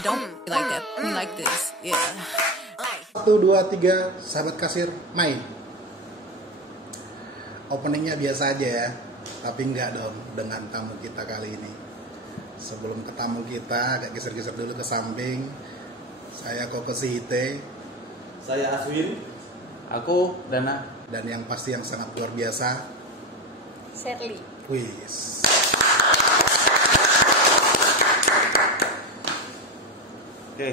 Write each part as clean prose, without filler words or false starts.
don't like that. Me like this. Yeah. 1, 2, 3, sahabat kasir, Mai. Openingnya biasa aja ya, tapi enggak dong dengan tamu kita kali ini. Sebelum ke tamu kita, agak geser-geser dulu ke samping. Saya Koko Sihite. Saya Aswin. Aku Dana. Dan yang pasti yang sangat luar biasa, Sherly. Wis. Oke,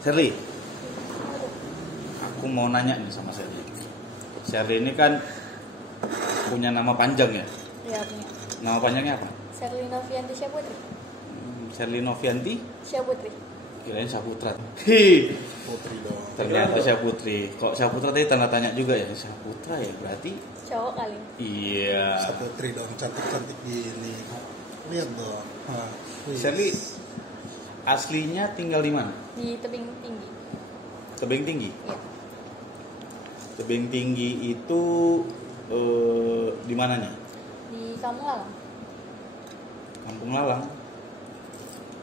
Sherly. Aku mau nanya nih sama Sherly. Sherly ini kan punya nama panjang ya? Iya punya. Nama panjangnya apa? Sherly Novianti Syaputri. Sherly Novianti? Syaputri. Kirain Saputra. Putri dong. Ternyata Syaputri. Kok Saputra tadi tanda tanya juga ya? Saputra ya berarti? Cowok kali. Iya. Putri dong, cantik-cantik gini. Lihat dong. Wis. Sherly aslinya tinggal di mana? Di tebing tinggi. Tebing Tinggi. Iya. Tebing Tinggi itu di mananya? Di Kampung Lalang. Kampung Lalang.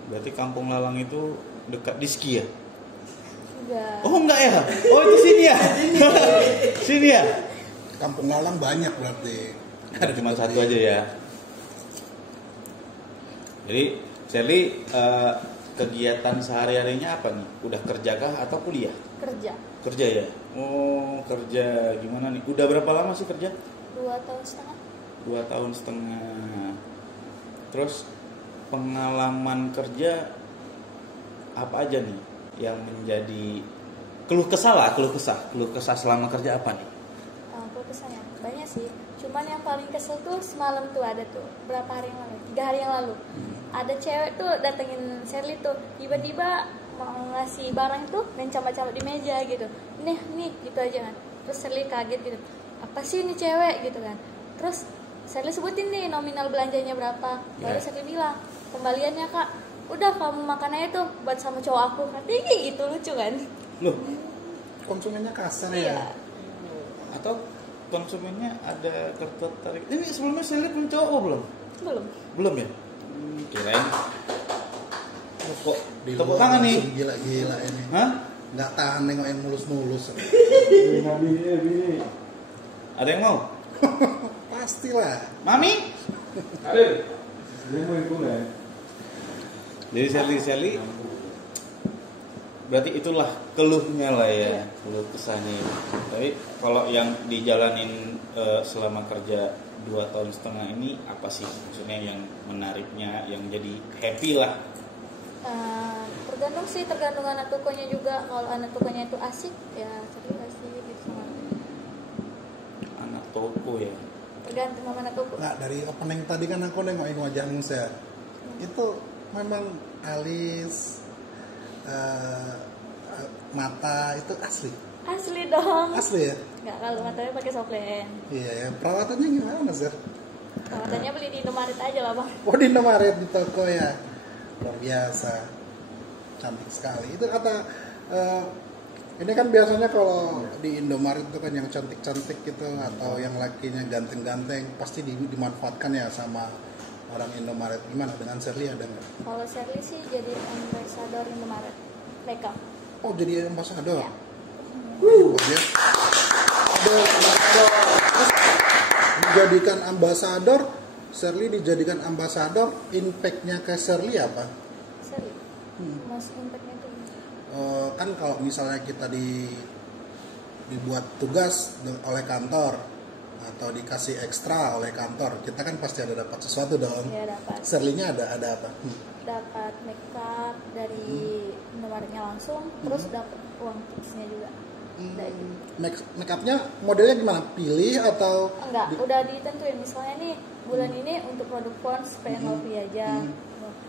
Berarti Kampung Lalang itu dekat Diski ya? Enggak. Oh enggak ya? Oh itu sini ya? Sini ya? Kampung Lalang banyak berarti. Ada cuma satu aja ya. Jadi Sherly kegiatan sehari-harinya apa nih? Udah kerja kah atau kuliah? Kerja. Kerja ya? Oh kerja gimana nih? Udah berapa lama sih kerja? 2 tahun setengah. 2 tahun setengah. Terus pengalaman kerja apa aja nih yang menjadi keluh kesah selama kerja apa nih? Aku kesannya banyak sih. Cuman yang paling kesel tuh semalam tuh ada tuh berapa hari yang lalu? 3 hari yang lalu. Ada cewek tuh datengin Sherly tuh tiba-tiba mau ngasih barang tuh dan coba-coba di meja gitu. Nih gitu aja kan. Terus Sherly kaget gitu. Apa sih ini cewek gitu kan. Terus Sherly sebutin nih nominal belanjanya berapa. Baru Sherly bilang, "Kembaliannya Kak, udah kamu makan aja tuh buat sama cowok aku." Katanya gitu, lucu kan? Loh, Konsumennya kasar Iya. ya. atau konsumennya ada tertarik? Ini sebelumnya Sherly punya cowok apa belum? Belum. Belum ya? Kirain. Kok Di tepuk luar tangan nih? langsung gila-gila ini. Hah? Nggak tahan nengok yang mulus-mulus. Ada yang mau? Pastilah. Mami? Jadi Sherly berarti itulah keluhnya lah ya, keluh kesahnya. Tapi kalau yang dijalanin selama kerja 2 tahun setengah ini apa sih maksudnya yang menariknya, yang jadi happy lah? Tergantung anak tokonya juga. Kalau anak tokonya itu asik ya Sherly pasti gitu sama. Anak toko ya. Tergantung sama anak toko. Nggak, dari opening tadi kan aku nengokin wajah Musa. Itu memang alis, mata itu asli. Asli dong. Asli ya? Enggak, kalau matanya pakai soplen. Iya ya. Perawatannya gimana, Sir? Perawatannya beli di Indomaret aja lah, Bang. Oh, di Indomaret di toko ya. Luar biasa. Cantik sekali. Itu kata ini kan biasanya kalau di Indomaret itu kan yang cantik-cantik gitu atau yang lakinya ganteng-ganteng pasti dimanfaatkan ya sama orang Indomaret. Gimana dengan Sherly ada nggak? Kalau Sherly sih jadi ambassador Indomaret. Makeup. Oh, jadi ambasador. Ya. Bagus. Dijadikan ambasador, Sherly dijadikan ambasador, impact-nya ke Sherly apa? Sherly. Mas impact-nya tuh. Kan kalau misalnya kita dibuat tugas oleh kantor atau dikasih ekstra oleh kantor, kita kan pasti ada dapat sesuatu dong. Iya, dapat. Sherly-nya ada apa? Dapat makeup dari Indomaretnya langsung, terus dapat uang tipsnya juga. Make up-nya modelnya gimana? Pilih atau Enggak, udah ditentuin. Misalnya nih bulan ini untuk produk Pond's pengen Lovely aja.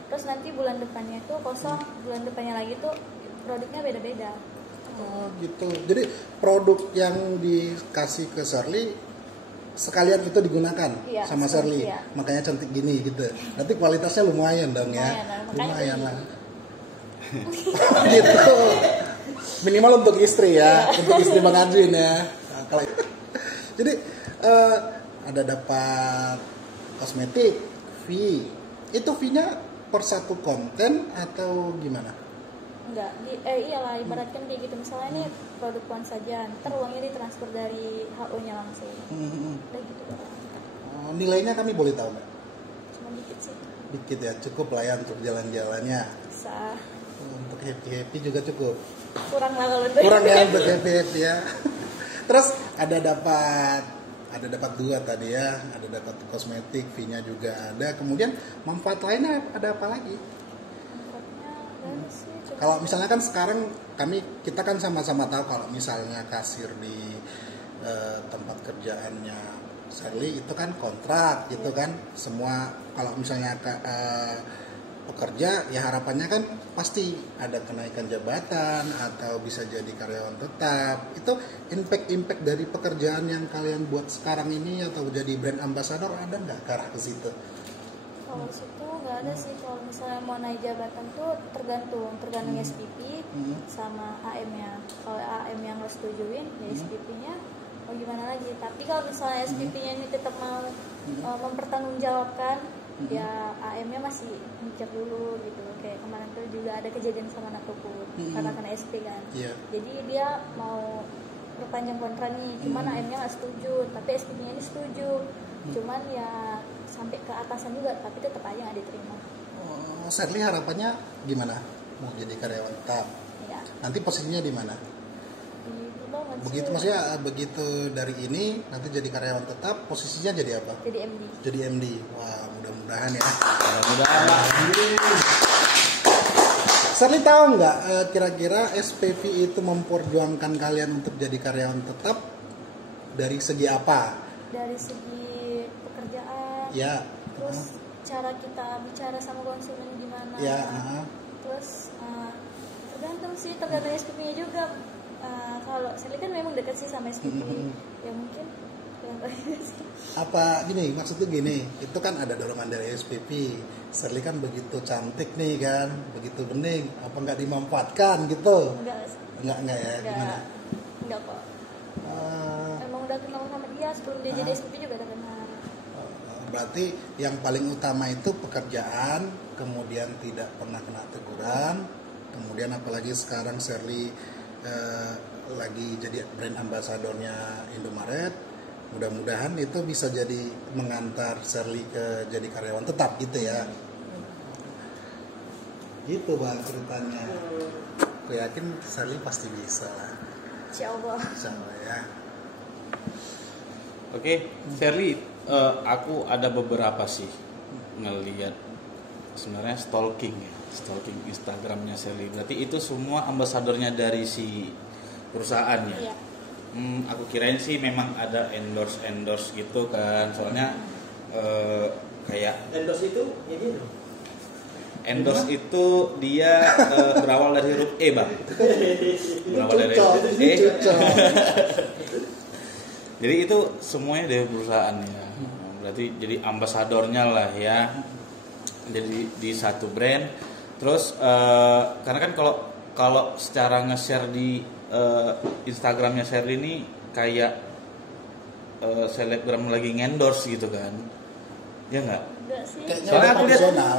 Terus nanti bulan depannya tuh kosong, bulan depannya lagi tuh produknya beda-beda. Oh gitu. Jadi produk yang dikasih ke Sherly sekalian itu digunakan Iya, sama Sherly. iya. Makanya cantik gini gitu. Nanti kualitasnya lumayan dong ya. Lumayan Lumayan lah. Gitu. Minimal untuk istri ya, untuk istri Bang Adwin ya. Nah, kalau jadi ada dapat kosmetik, fee. Itu fee-nya per satu konten atau gimana? Enggak, iyalah ibaratkan kayak gitu. Misalnya ini produk puan saja, ntar uangnya ditransfer dari HO-nya langsung. Udah gitu doang. Nilainya kami boleh tahu nggak? Cuma dikit sih. Dikit ya, cukup lah ya untuk jalan-jalannya. Bisa. Untuk happy juga cukup. Kurang lah kalau itu. Kurang ya untuk happy ya. Terus ada dapat 2 tadi ya, ada dapat kosmetik, fee-nya juga ada. Kemudian manfaat lainnya ada apa lagi? Manfaatnya ada sih. Cuma Kalau misalnya kan sekarang kita kan sama-sama tahu kalau misalnya kasir di tempat kerjaannya Sherly itu kan kontrak gitu kan, semua kalau misalnya pekerja ya harapannya kan pasti ada kenaikan jabatan atau bisa jadi karyawan tetap. Itu impact dari pekerjaan yang kalian buat sekarang ini atau jadi brand ambassador ada nggak ke arah ke situ? kalau situ nggak ada sih. Kalau misalnya mau naik jabatan tuh tergantung SPP sama AM-nya. Kalau AM yang nggak setujuin ya SPP-nya mau gimana lagi. Tapi kalau misalnya SPP-nya ini tetap mau mempertanggungjawabkan, ya AM-nya masih mikir dulu gitu. Kayak kemarin tuh juga ada kejadian sama anak puput karena kena SP kan. Jadi dia mau perpanjang kontrak nih, cuman AM-nya nggak setuju, tapi SPP-nya ini setuju. Cuman ya sampai ke atasan juga, tapi tetap aja nggak diterima. Sherly harapannya gimana? Mau jadi karyawan tetap? Ya, Nanti posisinya di mana? itu banget sih. Begitu maksudnya begitu dari ini nanti jadi karyawan tetap, posisinya jadi apa? Jadi MD. Jadi MD. Wah, mudah-mudahan ya. Mudah-mudahan lah. Sherly tahu nggak kira-kira SPP itu memperjuangkan kalian untuk jadi karyawan tetap dari segi apa? Dari segi pekerjaan, Ya. terus cara kita bicara sama konsumen gimana. Ya. Terus tergantung SPP-nya juga. Kalau Sherly kan memang dekat sih sama SPP, ya mungkin kurang tahu sih. Apa gini? Maksudnya gini, itu kan ada dorongan dari SPP. Sherly kan begitu cantik nih kan, begitu bening. Apa nggak dimanfaatkan gitu? Enggak ya? Gimana? Enggak kok. Emang udah kenal sama dia sebelum dia jadi SPP juga udah kenal. Berarti yang paling utama itu pekerjaan, kemudian tidak pernah kena teguran, kemudian apalagi sekarang Sherly lagi jadi brand ambasadornya Indomaret. Mudah-mudahan itu bisa jadi mengantar Sherly ke jadi karyawan tetap gitu ya. Gitu Bang ceritanya. Aku yakin Sherly pasti bisa lah. Insyaallah. Insyaallah ya. Oke, Sherly, aku ada beberapa sih ngelihat sebenarnya stalking Instagramnya Sherly. Berarti itu semua ambasadornya dari si perusahaannya. Iya. Aku kirain sih memang ada endorse gitu kan, soalnya kayak endorse itu ya gitu. endorse itu dia berawal dari huruf E bang. Berawal dari huruf E. Jadi itu semuanya dari perusahaan ya. Berarti jadi ambasadornya lah ya. Jadi di satu brand. Terus karena kan kalau secara nge-share di Instagramnya Sherly ini kayak selebgram lagi ngendorse gitu kan. Ya enggak? Enggak sih. Kayaknya Soalnya udah aku lihat profesional.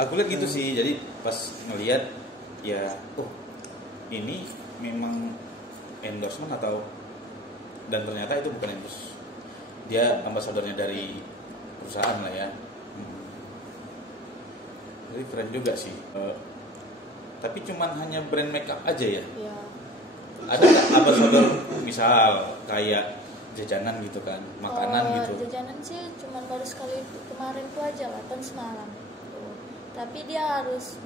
Aku lihat gitu sih, jadi pas ngelihat ya, ini memang endorsement atau, dan ternyata itu bukan endorse, dia ambasadornya dari perusahaan lah ya. Jadi keren juga sih. Tapi cuman hanya brand makeup aja ya. Iya. Ada nggak ambasador misal kayak jajanan gitu kan, makanan gitu? Jajanan sih cuman baru sekali kemarin tuh aja lah, tahun semalam. Tapi dia harus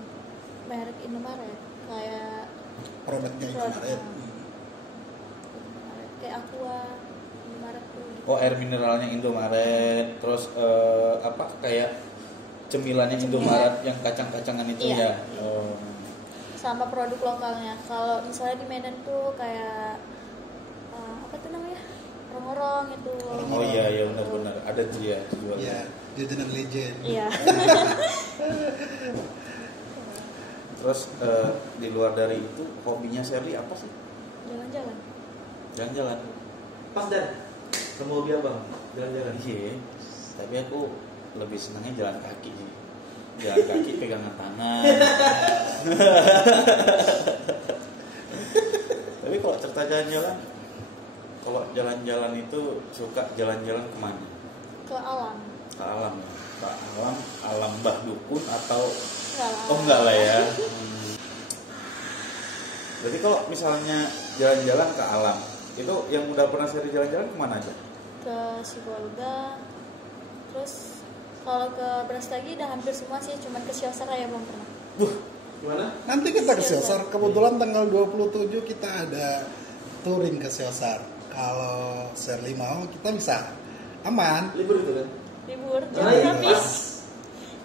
merek Indomaret, kayak Produknya Indomaret. kayak Aqua, Indomaret tuh. Gitu. Oh, air mineralnya Indomaret, terus apa kayak cemilannya Indomaret yang kacang-kacangan itu Iya. ya. Oh. Sama produk lokalnya. Kalau misalnya di Medan tuh kayak apa tuh namanya? Rong-rong itu. Oh iya ya benar-benar ada tuh ya jual. Ya, jajanan legend. Iya. Terus di luar dari itu hobinya Sherly apa sih? Jalan-jalan. Jalan-jalan. Pas dan sama hobi abang jalan-jalan. Iya. Tapi aku lebih senangnya jalan kaki sih. jalan kaki pegangan tangan. Tapi kalau cerita jalan-jalan, kalau jalan-jalan itu suka jalan-jalan kemana? Ke alam. Ke alam, ke alam Mbah Dukun atau Enggak lah. oh enggak lah ya. Berarti kalau misalnya jalan-jalan ke alam, itu yang udah pernah seri jalan-jalan kemana aja? Ke Sibolga. Terus kalau ke Brastagi udah hampir semua sih, cuman ke Siosar ya belum pernah. Gimana? Nanti kita ke Siosar. Kebetulan tanggal 27 kita ada touring ke Siosar. Kalau Sherly mau kita bisa. Aman. Libur itu kan? Libur, Ah, jauh iya. habis.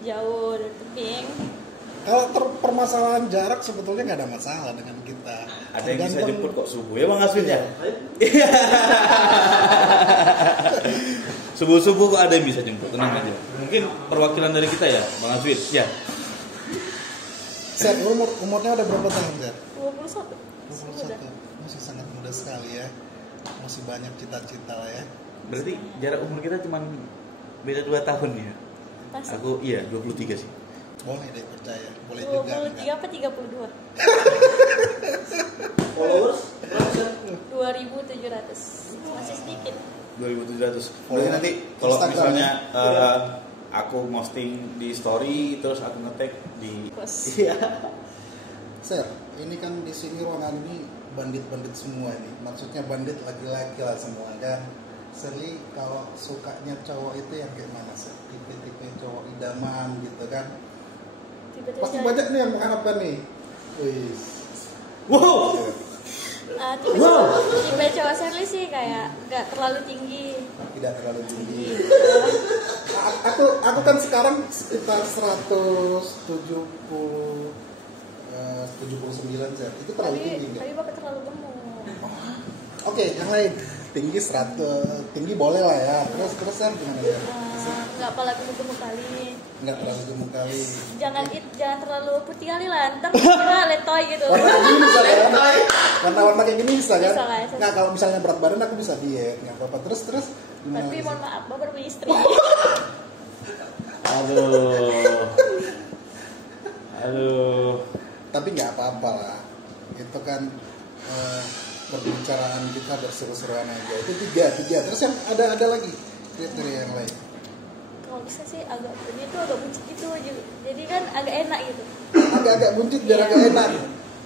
Jauh dari tebing. Kalau permasalahan jarak sebetulnya nggak ada masalah dengan kita. Ada yang bisa Tergantung- jemput kok subuh ya Bang Aswin ya? Ayo. Subuh-subuh kok ada yang bisa jemput, tenang aja. Mungkin perwakilan dari kita ya Bang Aswin? Ya. Ser, umurnya udah berapa tahun, Ser? 21. 21. Masih sangat muda sekali ya. Masih banyak cita-cita lah ya. Berarti jarak umur kita cuma beda 2 tahun ya? Masa? Aku iya 23 sih. Boleh deh percaya. Boleh juga. 23 apa 32? Followers berapa sih? 2.700. Masih sedikit. 2700. Berarti nanti kalau Instagram misalnya aku posting di story terus aku nge-tag di Bos. iya. Ser, ini kan di sini ruangan ini bandit-bandit semua nih. Maksudnya bandit laki-laki lah semua kan. Sherly kalau sukanya cowok itu yang kayak mana sih? Tipe-tipe cowok idaman gitu kan. Tiba-tiba Pasti banyak nih yang mengharapkan nih. Wih. Wow. tipe cowok Sherly sih kayak gak terlalu tinggi. Tidak terlalu tinggi. Aku kan sekarang sekitar 79 Ser. Itu terlalu tinggi nggak? Tapi bapak terlalu gemuk. Oke, yang lain tinggi 100, tinggi boleh lah ya. Terus Ser gimana ya? Nggak pala gemuk-gemuk kali. Nggak terlalu gemuk kali. Jangan terlalu putih kali lah. Ntar kira letoy gitu. Warna kayak gini bisa kan? Warna kayak gini bisa kan? Bisa lah, bisa. Nah kalau misalnya berat badan aku bisa diet, nggak apa-apa. Terus gimana? Tapi lagi, mohon Ser? maaf, bapak punya istri. Aduh. Tapi nggak apa-apa lah. Itu kan perbicaraan kita berseru-seruan aja. Itu tiga. Terus yang ada lagi kriteria yang lain. Kalau bisa sih agak ini tuh agak buncit gitu. Jadi kan agak enak gitu. Agak-agak buncit biar Iya. agak enak.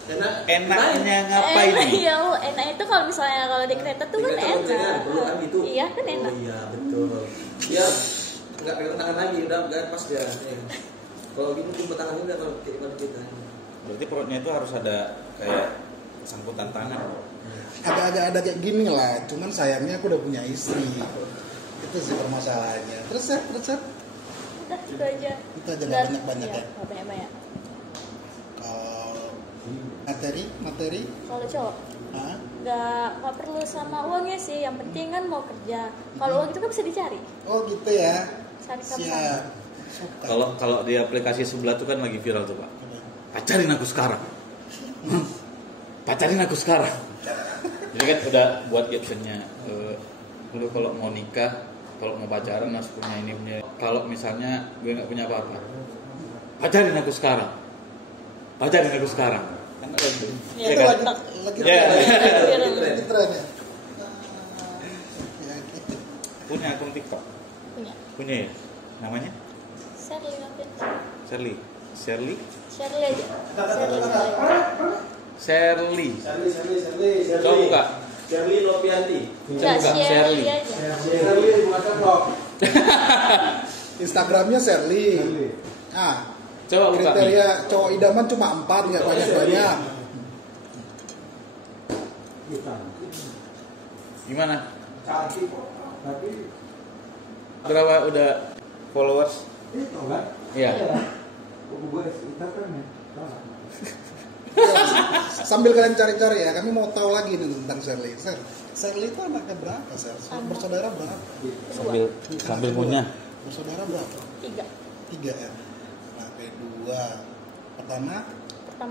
Enak. Enaknya ngapain Enak, nih? iya, enak itu kalau misalnya kalau di kereta tuh kan enak. Pelukan gitu. Iya kan enak. Oh iya betul. Dia nggak pegang tangan lagi, udah nggak pas dia. Ya. Kalau gitu jumpa tangan udah kalau kita. Berarti perutnya itu harus ada kayak sangkutan tangan. Agak-agak ada kayak gini lah. Cuman sayangnya aku udah punya istri. Itu sih permasalahannya. Terus Ser? Udah itu aja. Itu aja nggak banyak-banyak iya, ya? nggak banyak-banyak. Materi? Kalau cowok Hah? nggak perlu sama uangnya sih. Yang penting kan mau kerja. Kalau uang itu kan bisa dicari. Oh gitu ya. Cari sama. Siap. Suka. Kalau di aplikasi sebelah tuh kan lagi viral tuh Pak. Pacarin aku sekarang. Pacarin aku sekarang. Jadi kan udah buat captionnya. Lu kalau mau nikah, kalau mau pacaran harus punya ini punya. Kalau misalnya gue nggak punya apa-apa, pacarin aku sekarang. Pacarin aku sekarang. Kan ada itu. Iya, Iya kan? Lagi Ya. lagi tren ya. Ya, gitu. Punya akun TikTok. Punya ya. Namanya Sherly ngapain? Sherly. Sherly. Sherly aja. Sherly aja. Sherly. Sherly. Coba buka. Sherly Novianti. Enggak, Coba Sherly Sherly. aja. Sherly bukan blog. Instagramnya Sherly. Ah, Coba buka. kriteria cowok idaman cuma 4, nggak banyak-banyak. Gimana? Berapa udah followers? Iya. Sambil kalian cari-cari ya, kami mau tahu lagi nih tentang Sherly. Sherly itu anaknya berapa, Ser? Bersaudara berapa? Sambil ngunyah. Bersaudara berapa? 3. 3 ya. Nah, kedua. Pertama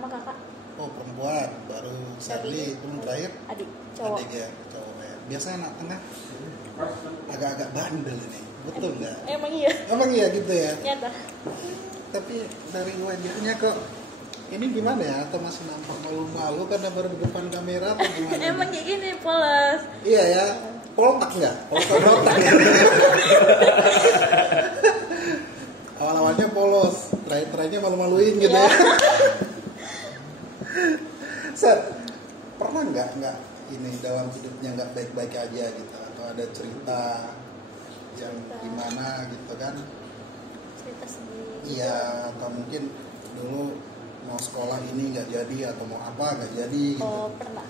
kakak, Oh perempuan, baru Sherly, kemudian terakhir adik, cowok. adik ya, cowok ya. Biasanya anak tengah agak-agak bandel ini, betul nggak? Emang iya, Emang iya gitu ya. nyata. tapi dari wajahnya kok ini gimana ya? Atau masih nampak malu-malu karena baru di depan kamera atau gimana? Emang kayak gini polos. Iya ya, poltak nggak? Poltak ya. Awal-awalnya polos, terakhir-terakhirnya malu-maluin gitu ya. Set, pernah nggak ini dalam hidupnya nggak baik-baik aja gitu? Atau ada cerita yang gimana gitu kan? Cerita sendiri. Iya, atau mungkin dulu mau sekolah ini nggak jadi atau mau apa nggak jadi gitu. Oh, pernah.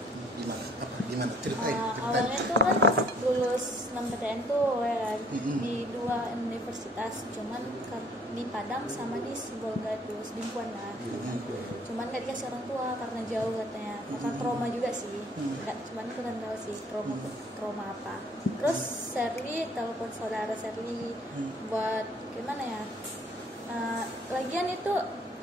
Gimana ceritain. Awalnya tuh kan lulus 6 PTN tuh ya kan, Mm-mm. di 2 universitas, cuman di Padang sama di Sibolga tuh, Sedimpuan lah. Cuman gak dikasih orang tua karena jauh katanya, maka trauma juga sih. Nggak, cuman kurang tahu sih trauma apa. Terus Sherly telepon saudara Sherly buat gimana ya? Lagian itu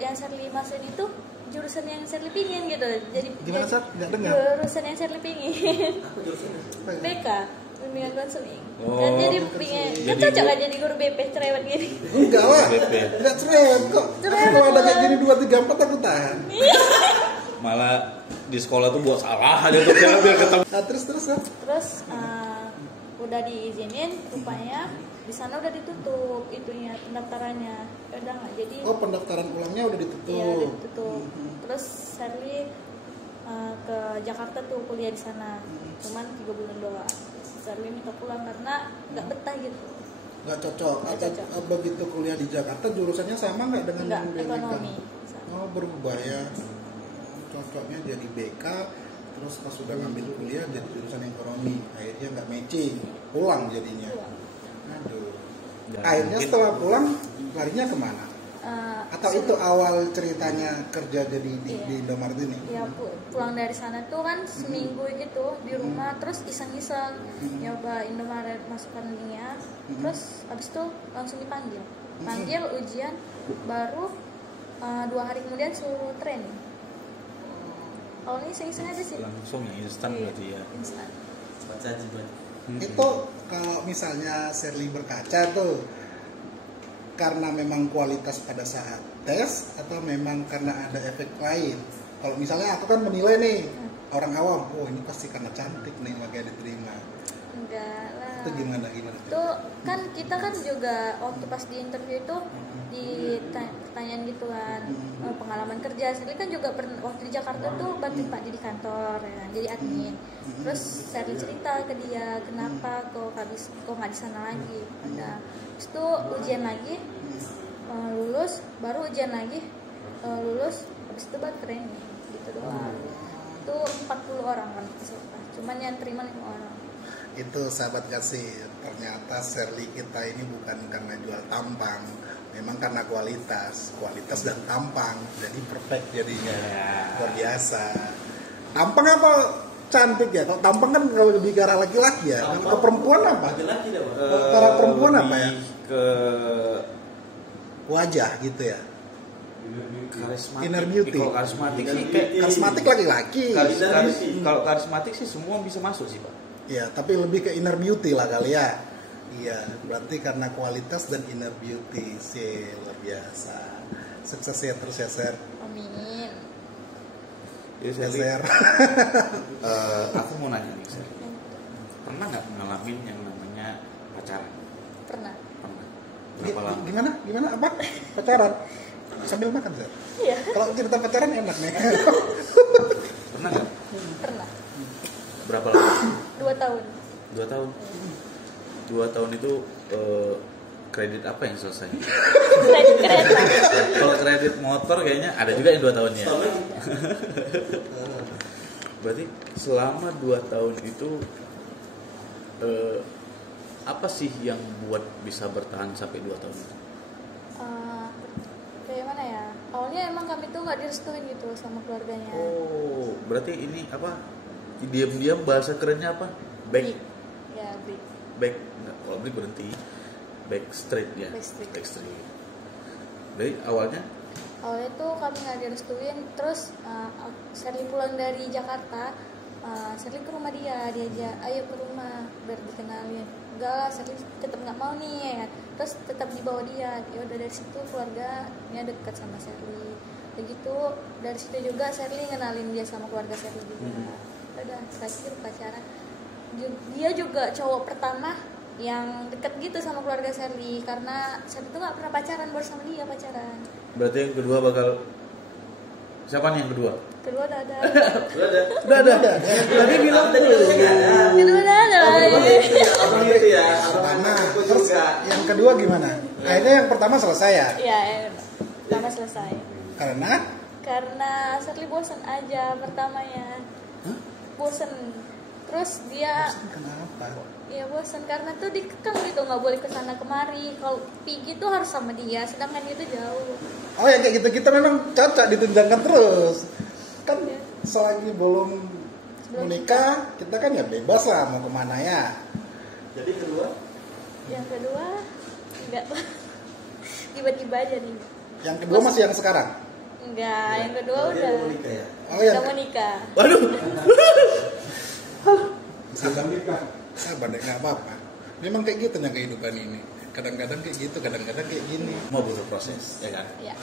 yang Sherly masukin itu jurusan yang Sherly pingin gitu. Jadi Gimana Sat? Nggak dengar. jurusan yang Sherly pingin. Apa jurusannya? BK, bimbingan konseling. Oh, Kan jadi pingin, kan jadi cocok kan jadi guru BP cerewet gini. Enggak lah, BP. enggak cerewet kok. Cerewet Kalau ada kayak lah. gini 2, 3, 4 aku tahan. Malah di sekolah tuh buat salah aja tuh biar ketemu. Nah, terus Sat. Terus udah diizinin, rupanya di sana udah ditutup itunya pendaftarannya. Udah nggak jadi. Oh, pendaftaran ulangnya udah ditutup. Iya udah ditutup. Terus Sherly ke Jakarta tuh kuliah di sana. Cuman 3 bulan doang. Sherly minta pulang karena nggak betah gitu. Nggak cocok. Nggak Atau cocok. begitu kuliah di Jakarta jurusannya sama nggak dengan Nggak, yang BK? ekonomi. Oh, berubah ya. Cocoknya jadi BK, terus pas sudah ngambil kuliah jadi jurusan ekonomi. Akhirnya nggak matching, pulang jadinya. Pulang. Aduh. Dan Akhirnya mungkin- setelah pulang larinya kemana? Atau itu Suruh- awal ceritanya kerja jadi di Iya. Indomaret ini? Ya pulang dari sana tuh kan seminggu gitu di rumah, terus iseng-iseng nyoba Indomaret masukkan linknya, terus habis itu langsung dipanggil ujian, baru 2 hari kemudian suruh training. Awalnya iseng-iseng aja sih. Langsung ya instan Iya, berarti ya. instan. Baca aja buat. Itu kalau misalnya Sherly berkaca tuh karena memang kualitas pada saat tes atau memang karena ada efek lain. Kalau misalnya aku kan menilai nih orang awam, oh ini pasti karena cantik nih makanya diterima. Enggak lah. Itu gimana? Itu kan kita kan juga waktu pas di interview itu pertanyaan gitu kan, pengalaman kerja. Sherly kan juga waktu di Jakarta tuh bantu Pak di kantor ya, jadi admin. Terus Sherly cerita ke dia kenapa kok nggak di sana lagi. Ada terus itu ujian lagi, lulus, baru ujian lagi, lulus, habis itu baru training gitu doang. Itu 40 orang kan peserta, cuman yang terima 5 orang. Itu sahabat kasih, ternyata Sherly kita ini bukan karena jual tampang, memang karena kualitas dan tampang, jadi perfect jadinya. Luar biasa. Tampang apa cantik ya? Kalau tampang kan kalau lebih ke arah laki-laki ya. Kalau perempuan apa? Laki-laki dah, Pak. Para perempuan apa ya? Lebih ke Wajah gitu ya. karismatik. Inner beauty. Kalau karismatik sih kayak Karismatik laki-laki. kalau karismatik sih semua bisa masuk sih Pak. Ya, tapi lebih ke inner beauty lah kali ya. Iya, berarti karena kualitas dan inner beauty sih luar biasa. Sukses ya terus ya, Ser. Amin. Jadi Ya, Ser. aku mau nanya nih Sher. Pernah nggak ngalamin yang namanya pacaran? Pernah. Pernah. Berapa lama? Gimana? Apa? Pacaran? Sambil makan, Ser. Iya. Kalau cerita pacaran enak nih. Pernah nggak? Pernah. Berapa lama? 2 tahun. 2 tahun. 2 tahun itu kredit apa yang selesai? Kredit kereta. Kalau kredit motor kayaknya ada juga yang 2 tahunnya. Berarti selama 2 tahun itu apa sih yang buat bisa bertahan sampai 2 tahun itu? Kayak mana ya? Awalnya emang kami tuh nggak direstuin gitu sama keluarganya. Oh, berarti ini apa? Diam-diam bahasa kerennya apa? Break. Ya, break. Back enggak, kalau break berhenti. Back straight ya. Back straight. Jadi awalnya Awalnya tuh kami nggak direstuin, terus Sherly pulang dari Jakarta, Sherly ke rumah dia diajak ayo ke rumah biar dikenalin. Enggak lah, Sherly tetap nggak mau nih ya. Terus tetap dibawa dia. Ya udah dari situ keluarganya dekat sama Sherly. Begitu dari situ juga Sherly ngenalin dia sama keluarga Sherly juga. Udah terakhir pacaran. Dia juga cowok pertama yang deket gitu sama keluarga Sherly karena Sherly tuh nggak pernah pacaran, baru sama dia pacaran. Berarti yang kedua bakal siapa nih yang kedua? Kedua udah ada. Udah ada. Tadi bilang Tadi dulu. nggak ada. Kedua udah ada. Abang itu ya. Pertama, Aku terus juga. yang kedua gimana? Akhirnya yang pertama selesai ya? Iya, pertama selesai. Karena Sherly bosan aja pertamanya. Bosan. Terus dia kenapa? ya bosan karena tuh dikekang gitu, nggak boleh kesana kemari. Kalau pergi tuh harus sama dia, sedangkan dia tuh jauh. Oh ya kayak gitu kita memang cocok ditunjangkan terus. Kan selagi belum menikah kita kan ya bebas lah mau kemana ya. Jadi kedua. Yang kedua enggak tiba-tiba aja nih. Yang kedua masih yang sekarang. Enggak, yang kedua Dia udah. mau nikah ya. Oh yang Udah mau nikah. Waduh. sabar deh nggak apa-apa. Memang kayak gitu yang kehidupan ini. Kadang-kadang kayak gitu, kadang-kadang kayak gini. Mau butuh proses, ya kan? Iya.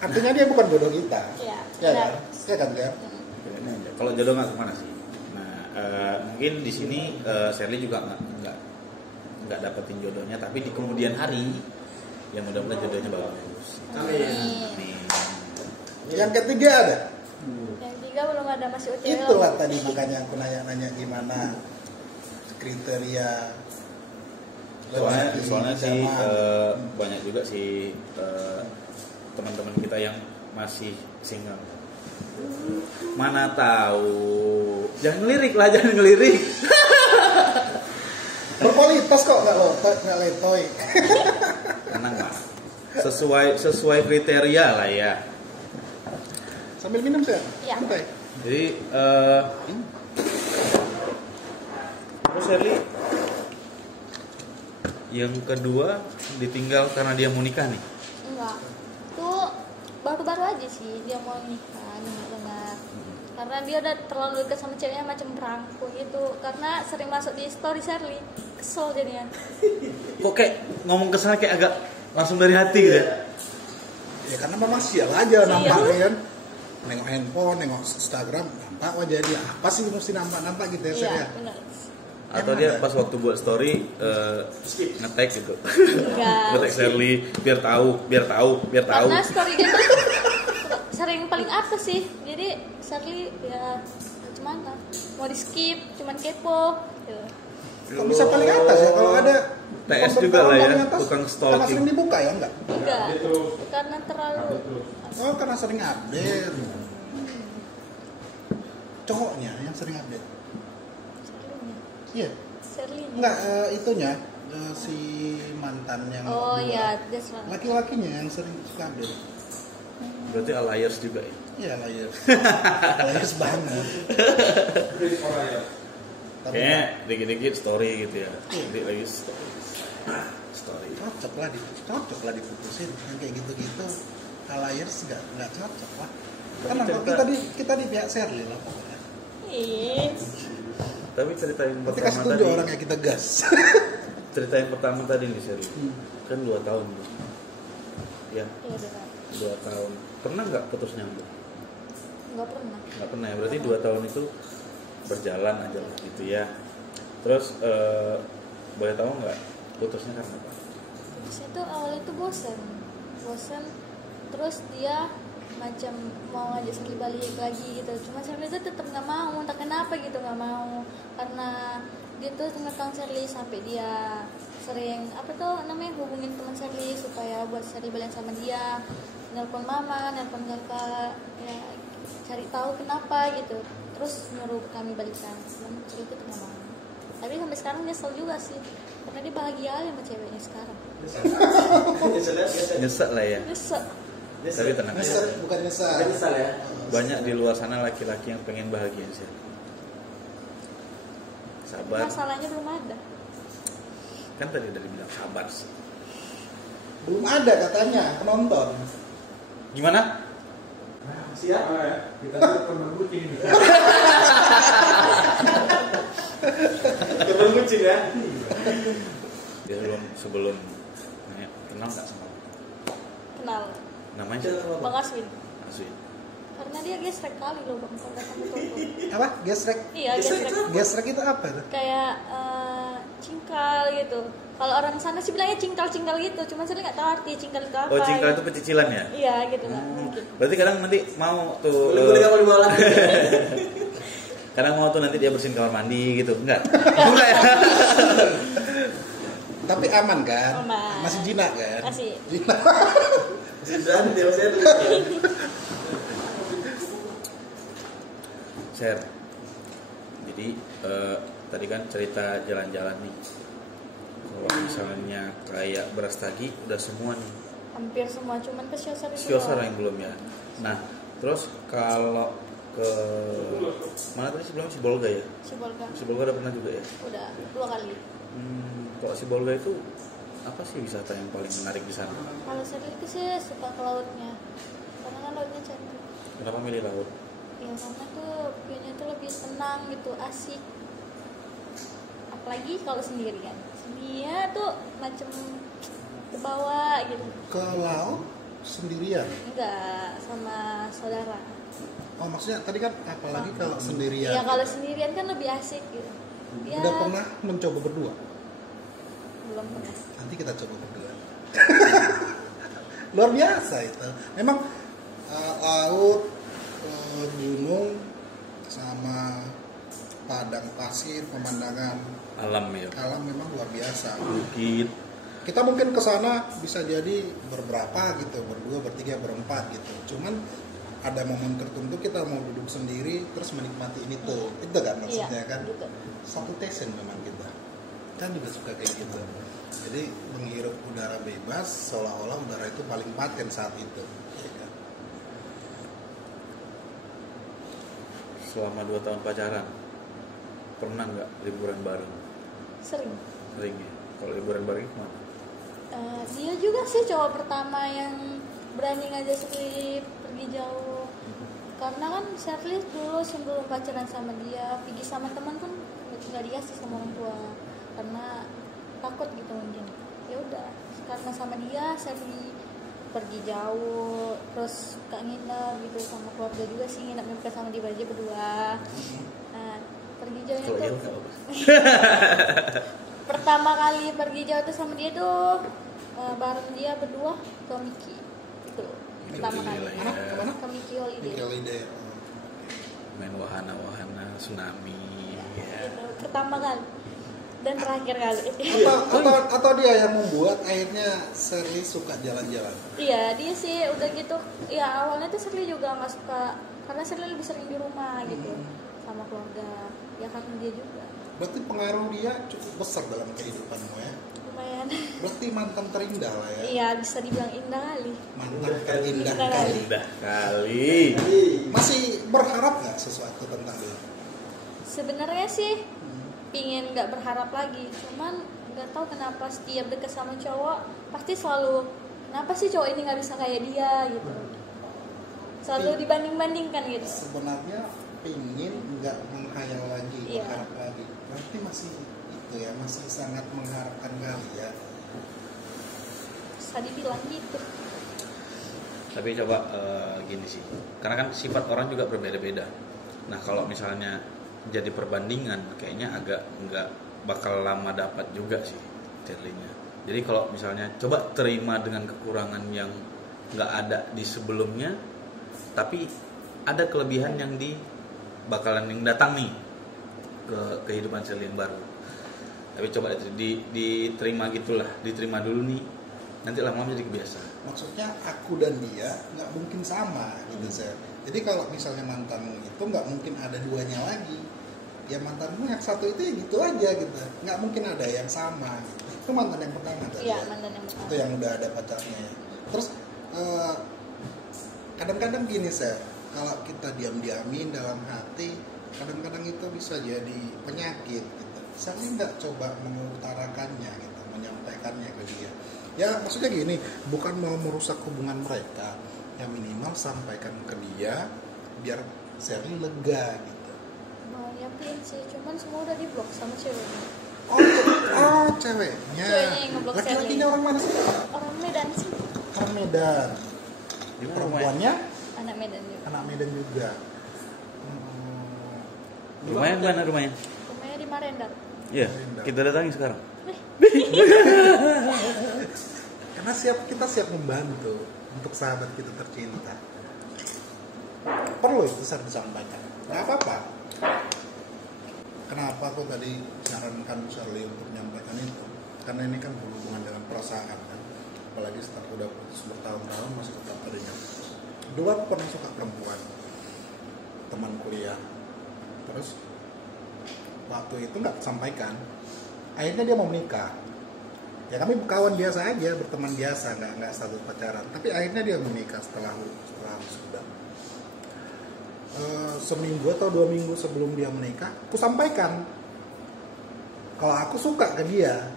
Artinya dia bukan jodoh kita. Iya. Ya benar. kan? Ya kan Jar? Pilihnya aja. Kalau jodoh nggak kemana sih? Nah, mungkin di sini Sherly juga nggak dapetin jodohnya, tapi di kemudian hari yang mudah-mudahan jodohnya bagus. Amin. Nih, Yang ketiga ada. Yang tiga belum ada, masih OTW. Itulah tadi makanya aku nanya-nanya gimana kriteria. soalnya sih Zaman. banyak juga sih teman-teman kita yang masih single. Mana tahu. Jangan ngelirik lah, jangan ngelirik. Berkualitas kok nggak letoy. Tenang lah. Sesuai kriteria lah ya. Sambil minum sih. Iya. Santai. Jadi terus Sherly yang kedua ditinggal karena dia mau nikah nih. Enggak. Tuh baru-baru aja sih dia mau nikah, dengar. Karena dia udah terlalu dekat sama ceweknya macam perangku gitu. Karena sering masuk di story Sherly. Kesel jadinya. Kok kayak ngomong kesana kayak agak langsung dari hati gitu ya? Ya karena memang sial aja nampak Sial. kan. Nengok handphone, nengok Instagram, nampak wajah dia. Apa sih mesti nampak gitu ya, Sher, Iya, ya? benar. Atau dia pas waktu buat story nge-tag gitu. Enggak. Nge-tag Sherly biar tahu. Karena story dia tuh sering paling apa sih? Jadi Sherly ya gimana? Mau di skip, cuman kepo. Gitu. Kok bisa paling atas ya kalau ada TS juga lah ya, paling atas, tukang karena stalking. sering dibuka ya enggak? Enggak. Karena terlalu Oh karena sering update. Cowoknya yang sering update. Sherly-nya. Iya. Sherly-nya. Enggak si si mantan yang Oh kedua. iya, that's right. Laki-lakinya yang sering suka update. Berarti alias juga ya. Iya layers. Layers banget. Tapi Kayaknya dikit-dikit story gitu ya. Jadi lagi story. cocok lah diputusin yang kayak gitu-gitu. Layers nggak cocok lah. Kan kita di pihak Sherly lah pokoknya. Ih, Tapi cerita yang Nanti pertama kasih tunjuk tadi, orang yang kita gas. cerita yang pertama tadi nih Sherly. Kan 2 tahun. Ya, iya benar. 2 tahun. Pernah nggak putus nyambung? Enggak pernah. Nggak pernah ya. Berarti 2 tahun itu berjalan aja lah gitu ya. Terus boleh tahu nggak putusnya karena apa? Saya tuh awalnya tuh bosan. Terus dia macam mau ngajak Sherly balik lagi gitu. Cuma Sherly tuh tetap nggak mau. Entah kenapa gitu nggak mau. Karena dia tuh ngekang Sherly sampai dia sering hubungin teman Sherly supaya buat Sherly balik sama dia. Nelpon mama, nelpon kakak, ya cari tahu kenapa gitu. Terus nyuruh kami balikan. Cuman Sherly tuh nggak mau. Tapi sampai sekarang nyesel juga sih. Karena dia bahagia aja sama ceweknya sekarang. Nyesek lah ya. Nyesel. Tapi tenang aja. Nyesel bukan nyesel. Nyesal ya. Banyak di luar sana laki-laki yang pengen bahagia sih. Sabar. Masalahnya belum ada. Kan tadi udah dibilang sabar sih. Belum ada katanya penonton. Gimana? Masih ya? Kita tuh pernah kucing ini. Temen kucing ya? Dia sebelum kenal nggak sama Kenal. namanya Jangan siapa? kenal. Bang Aswin. Aswin. Karena dia gesrek kali loh bang kalau datang ke toko. Apa? Gesrek? Iya Gesrek gesrek. itu apa? Gesrek itu apa tuh? Kayak cingkal gitu. Kalau orang sana sih bilangnya cingkal-cingkal gitu. Cuman saya nggak tahu arti cingkal itu apa. Oh, cingkal gitu. itu pecicilan ya? Iya gitu lah mungkin. Berarti kadang nanti mau tuh Boleh kamu dibawa lagi. kadang mau tuh nanti dia bersihin kamar mandi gitu. Enggak. Enggak ya. Tapi aman kan? Aman. Masih jinak kan? Masih. Jinak. Masih berani dia masih ada. Share. Jadi tadi kan cerita jalan-jalan nih. Kalau misalnya kayak beras tagi udah semua nih. Hampir semua cuman ke Siosar itu. Siosar doang. yang belum ya. Nah, terus kalau ke mana tadi sebelum Sibolga ya? Sibolga. Sibolga udah pernah juga ya? Udah 2 kali. Kalau Sibolga itu apa sih wisata yang paling menarik di sana? Kalau saya itu sih suka ke lautnya. Karena kan lautnya cantik. Kenapa milih laut? Ya karena tuh view-nya tuh lebih tenang gitu, asik. Apalagi kalau sendirian. Dia tuh macam ke bawah gitu. Ke laut sendirian. Enggak sama saudara. Oh maksudnya tadi kan apalagi kalau sendirian. Ya kalau sendirian kan lebih asik gitu. Ya, Udah pernah mencoba berdua? belum pernah. Nanti kita coba berdua. Luar biasa itu. Memang laut, gunung, sama padang pasir, pemandangan Alam ya. alam memang luar biasa. Bukit. Kita mungkin ke sana bisa jadi beberapa gitu, berdua, bertiga, berempat gitu. Cuman ada momen tertentu kita mau duduk sendiri terus menikmati ini tuh. Itu kan maksudnya Iya, kan. gitu. Satu tesen memang kita. Kan juga suka kayak gitu. Jadi menghirup udara bebas seolah-olah udara itu paling paten saat itu. Ya kan? Selama 2 tahun pacaran pernah nggak liburan bareng? Sering. Sering ya. Kalau liburan bareng kemana? Dia juga sih cowok pertama yang berani ngajak Shirley pergi jauh. Karena kan Shirley dulu sebelum pacaran sama dia, pergi sama teman kan nggak dikasih sama orang tua karena takut gitu mungkin. Ya udah, karena sama dia Shirley pergi jauh, terus suka nginep gitu sama keluarga juga sih, nginep sama dia aja berdua. Nah, pergi jauh Kalau itu jauh nggak apa-apa. pertama kali pergi jauh tuh sama dia tuh bareng dia berdua ke Miki itu pertama kali Gila, ya. Mana? Kemana? ke Miki Holiday Miki Holiday. Main wahana-wahana tsunami. Ya. itu pertama kali dan terakhir kali Atau dia yang membuat akhirnya Shirley suka jalan-jalan. iya dia sih udah gitu ya awalnya tuh Shirley juga nggak suka karena Shirley lebih sering di rumah gitu sama keluarga ya karena dia juga Berarti pengaruh dia cukup besar dalam kehidupanmu ya. lumayan Berarti mantan terindah lah ya. iya bisa dibilang indah kali Mantan terindah Indah kali. Indah kali. Masih berharap nggak sesuatu tentang dia? sebenarnya sih pingin nggak berharap lagi cuman nggak tahu kenapa setiap deket sama cowok pasti selalu kenapa sih cowok ini nggak bisa kayak dia gitu selalu dibanding-bandingkan gitu Sebenarnya pingin nggak menghayal lagi, Iya. berharap lagi. Berarti masih itu ya, masih sangat mengharapkan kali ya. bisa dibilang gitu Tapi coba gini sih, karena kan sifat orang juga berbeda-beda. Nah kalau misalnya jadi perbandingan, kayaknya agak nggak bakal lama dapat juga sih Shirley-nya. Jadi kalau misalnya coba terima dengan kekurangan yang nggak ada di sebelumnya, tapi ada kelebihan yang bakalan yang datang nih ke kehidupan Shirley yang baru. Tapi coba diterima gitulah, diterima dulu nih. Nanti lama-lama jadi kebiasaan. Maksudnya aku dan dia nggak mungkin sama gitu saya. Jadi kalau misalnya mantanmu itu nggak mungkin ada duanya lagi. Ya mantanmu yang satu itu ya gitu aja gitu. Nggak mungkin ada yang sama. Gitu. Itu mantan yang pertama tadi. iya Ya? mantan yang pertama Itu yang udah ada pacarnya. Ya. Terus kadang-kadang gini saya, kalau kita diam-diamin dalam hati, kadang-kadang itu bisa jadi penyakit. Gitu. Saya nggak coba mengutarakannya gitu, menyampaikannya ke dia. Ya maksudnya gini, bukan mau merusak hubungan mereka, yang minimal sampaikan ke dia biar Sherly lega gitu. Mau nyiapin sih, cuman semua udah diblok sama ceweknya. Oh ceweknya. Ceweknya yang ngeblok Laki-lakinya orang mana sih? Orang Medan sih. Orang Medan. Di mana Perempuannya Anak Medan juga. anak Medan juga. Rumahnya mana rumahnya? Rumahnya di Marendal. Iya, kita datangi sekarang. Karena kita siap membantu untuk sahabat kita tercinta. Perlu itu saya disampaikan. Nggak apa-apa. Kenapa aku tadi sarankan Sherly untuk menyampaikan itu? Karena ini kan berhubungan dengan perasaan kan. Apalagi setelah udah putus bertahun-tahun masih tetap adanya. Dulu aku pernah suka perempuan, teman kuliah. Terus waktu itu nggak sampaikan. Akhirnya dia mau menikah. Ya kami kawan biasa aja, berteman biasa, nggak status pacaran. Tapi akhirnya dia menikah setelah sudah. Seminggu atau 2 minggu sebelum dia menikah, aku sampaikan kalau aku suka ke dia,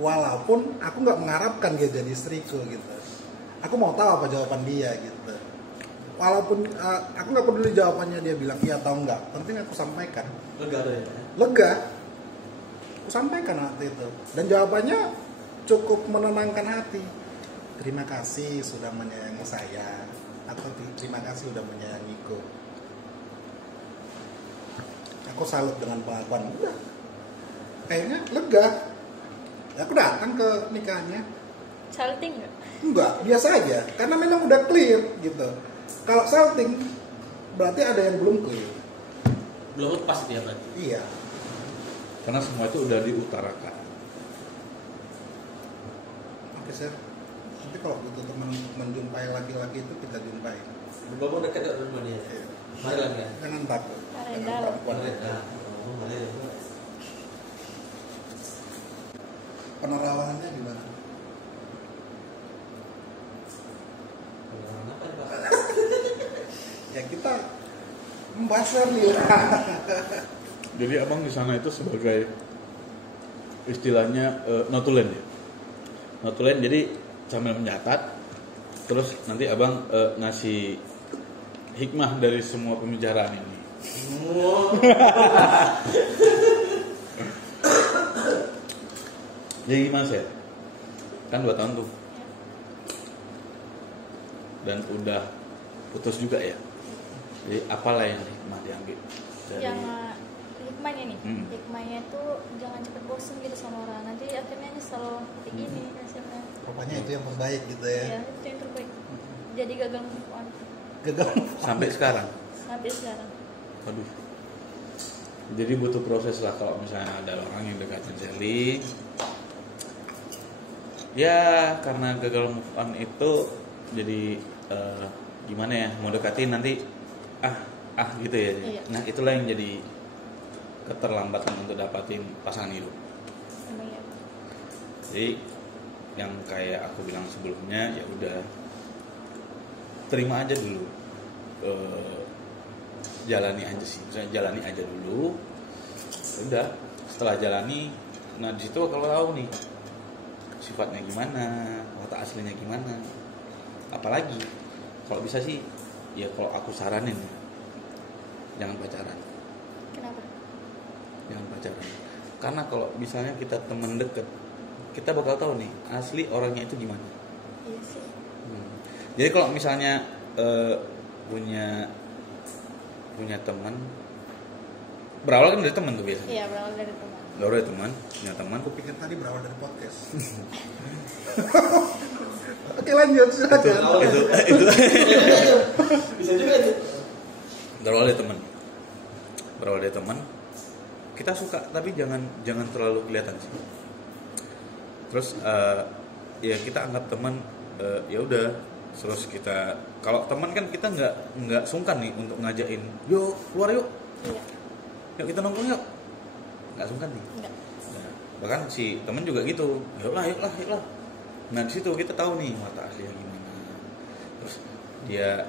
walaupun aku nggak mengharapkan dia jadi istriku gitu. Aku mau tahu apa jawaban dia gitu. Walaupun aku nggak peduli jawabannya, dia bilang iya atau enggak, penting aku sampaikan. Lega deh. Lega, aku sampaikan waktu itu, dan jawabannya cukup menenangkan hati. Terima kasih sudah menyayangi saya, atau terima kasih sudah menyayangiku. Aku salut dengan pengakuan. Udah, kayaknya lega. Aku datang ke nikahnya. Salting nggak? Enggak, biasa aja. Karena memang udah clear gitu. Kalau salting berarti ada yang belum clear. Belum lepas dia berarti. Iya. Karena semua itu udah diutarakan. Oke, Sir. Nanti kalau butuh teman menjumpai laki-laki itu kita jumpai. Bapak dekat dari rumah dia. Iya. Mari lah ya. Jangan takut. Marendal. Mari. Penerawangannya gimana? Apa nih, Pak? Ya kita membahas Sherly lah. Jadi abang di sana itu sebagai istilahnya notulen ya. Notulen jadi sambil mencatat, terus nanti abang ngasih hikmah dari semua pembicaraan ini. Jadi gimana sih? Kan 2 tahun tuh. Dan udah putus juga ya. Jadi apalah yang hikmah diambil dari Yang hikmahnya nih, Hmm. hikmahnya tuh jangan cepet bosen gitu sama orang. Nanti akhirnya nyesel kayak gini hasilnya. Rupanya itu yang terbaik gitu ya. Ya, itu yang terbaik. Jadi gagal move on Gagal. sampai sekarang. sampai sekarang. Waduh. Jadi butuh proses lah kalau misalnya ada orang yang dekatin Sherly. Ya karena gagal move on itu jadi gimana ya, mau dekatin nanti gitu ya. Iya. Nah itulah yang jadi keterlambatan untuk dapatin pasangan hidup. Emang ya. Jadi yang kayak aku bilang sebelumnya, ya udah terima aja dulu, jalani aja sih, misalnya jalani aja dulu. Udah setelah jalani, nah di situ kalau tahu nih sifatnya gimana, watak aslinya gimana. Apalagi kalau bisa sih, ya kalau aku saranin jangan pacaran. Kenapa? Jangan pacaran. Karena kalau misalnya kita teman deket, kita bakal tahu nih asli orangnya itu gimana. Iya sih. Jadi kalau misalnya punya teman, berawal kan dari teman tuh biasanya. Iya, berawal dari teman. Berawal dari teman, punya teman. Aku pikir tadi berawal dari podcast. Oke lanjut silakan. Itu Bisa juga itu. berawal dari teman. Kita suka, tapi jangan terlalu kelihatan sih. Terus ya kita anggap teman, ya udah. Terus kita, kalau teman kan kita nggak sungkan nih untuk ngajakin, yuk keluar yuk, Iya. yuk kita nongkrong yuk, nggak sungkan nih. Enggak. Nah, bahkan si teman juga gitu, yuklah. Nah di situ kita tahu nih mata aslinya gimana, terus dia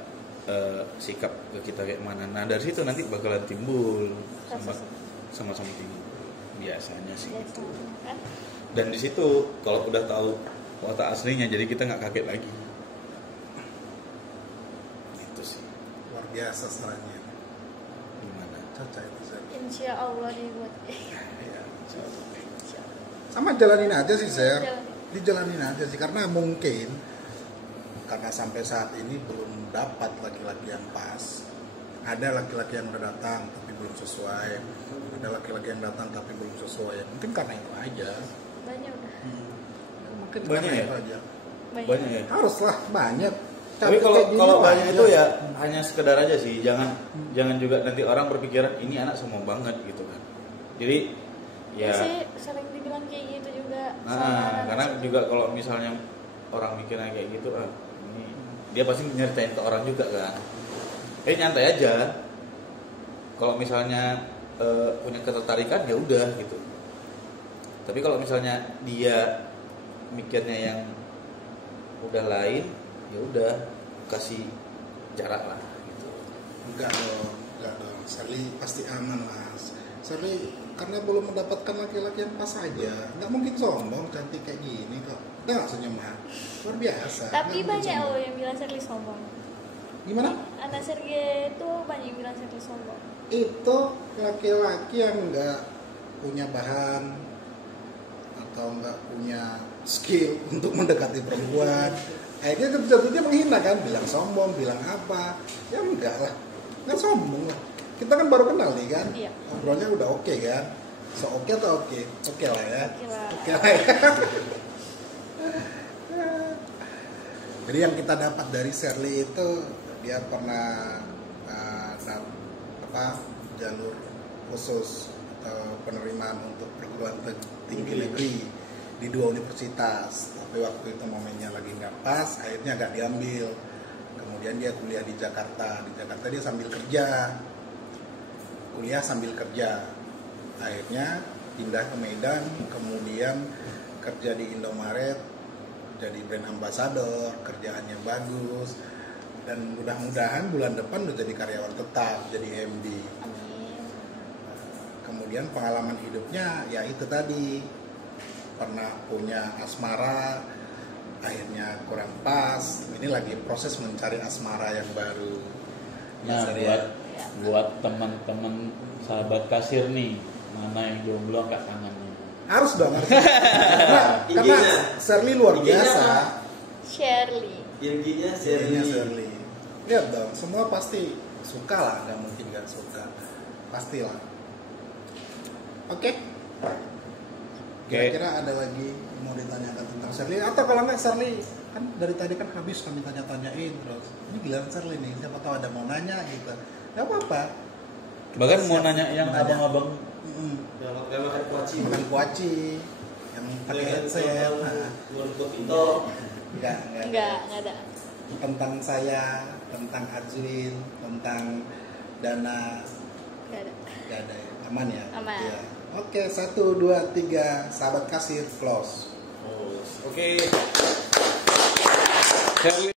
sikap ke kita kayak mana. Nah dari situ nanti bakalan timbul sama-sama timbul biasanya sih. Biasanya kan. Dan di situ kalau udah tahu kuota aslinya, jadi kita nggak kaget lagi. Itu sih. Luar biasa sarannya. Gimana? Cocok itu Zer. Insya Allah dibuat. Iya, sama jalanin aja sih Zer. Jalanin. Dijalanin aja sih karena mungkin karena sampai saat ini belum dapat laki-laki yang pas. Ada laki-laki yang udah datang tapi belum sesuai. Ada laki-laki yang datang tapi belum sesuai. Mungkin karena itu aja. Banyak udah. Mungkin Banyak karena ya? itu aja. Banyak ya. Haruslah banyak. Tapi Cantik kayak gini kalau wajar. banyak itu ya hanya sekedar aja sih, jangan juga nanti orang berpikiran ini anak sombong banget gitu kan. Jadi Ya ya, sih sering dibilang kayak gitu juga sama anak-anak karena sih. juga kalau misalnya orang mikirnya kayak gitu, ini dia pasti nyeritain ke orang juga kan. Nyantai aja. Kalau misalnya punya ketertarikan ya udah gitu. Tapi kalau misalnya dia mikirnya yang udah lain, ya udah kasih jarak lah gitu. Enggak dong. Sally pasti aman lah. Sally karena belum mendapatkan laki-laki yang pas aja. Nggak mungkin sombong cantik kayak gini kok. Udah nggak senyum ah. Luar biasa. Tapi Nggak mungkin banyak sombong. loh yang bilang Serli sombong. Gimana? Anak Sergei itu banyak yang bilang Serli sombong. Itu laki-laki yang nggak punya bahan atau nggak punya skill untuk mendekati perempuan. Akhirnya jatuhnya menghina kan, bilang sombong, bilang apa? Ya enggak lah, nggak sombong lah. Kita kan baru kenal nih kan, Iya. obrolannya udah oke kan, so oke atau oke lah ya, Oke lah. oke lah ya. Jadi yang kita dapat dari Serli itu dia pernah jalur khusus atau penerimaan untuk perguruan tinggi negeri di 2 universitas. Tapi waktu itu momennya lagi nggak pas, akhirnya nggak diambil. Kemudian dia kuliah di Jakarta. Di Jakarta dia sambil kerja, kuliah sambil kerja. Akhirnya pindah ke Medan, kemudian kerja di Indomaret, jadi brand ambassador, kerjaannya bagus, dan mudah-mudahan bulan depan udah jadi karyawan tetap, jadi MD. Amin. Kemudian pengalaman hidupnya ya itu tadi, pernah punya asmara, akhirnya kurang pas. Ini lagi proses mencari asmara yang baru. Nah, Biasanya buat teman-teman sahabat kasir nih, mana yang jomblo angkat tangannya. harus dong, harus. karena Serli luar biasa. Shirley. Giginya Jadinya Serli. Serli. Lihat dong, semua pasti suka lah, nggak mungkin nggak suka, pastilah. Oke. Kira-kira ada lagi mau ditanyakan tentang Serli? Atau kalau nggak Serli, kan dari tadi kan habis kami tanya-tanyain terus. Ini giliran Serli nih, siapa tahu ada mau nanya gitu. Nggak apa-apa. Bahkan mau Siap. nanya yang Nanya. abang-abang Yang makan kuaci. Makan kuaci, yang pakai headset, Untuk pintu. Enggak ada. tentang saya, tentang Azwin, tentang Dana, Enggak ada. gak ada ya? Aman ya? Aman. Iya. Oke, 1, 2, 3, sahabat kasir, close. Oke. Shirley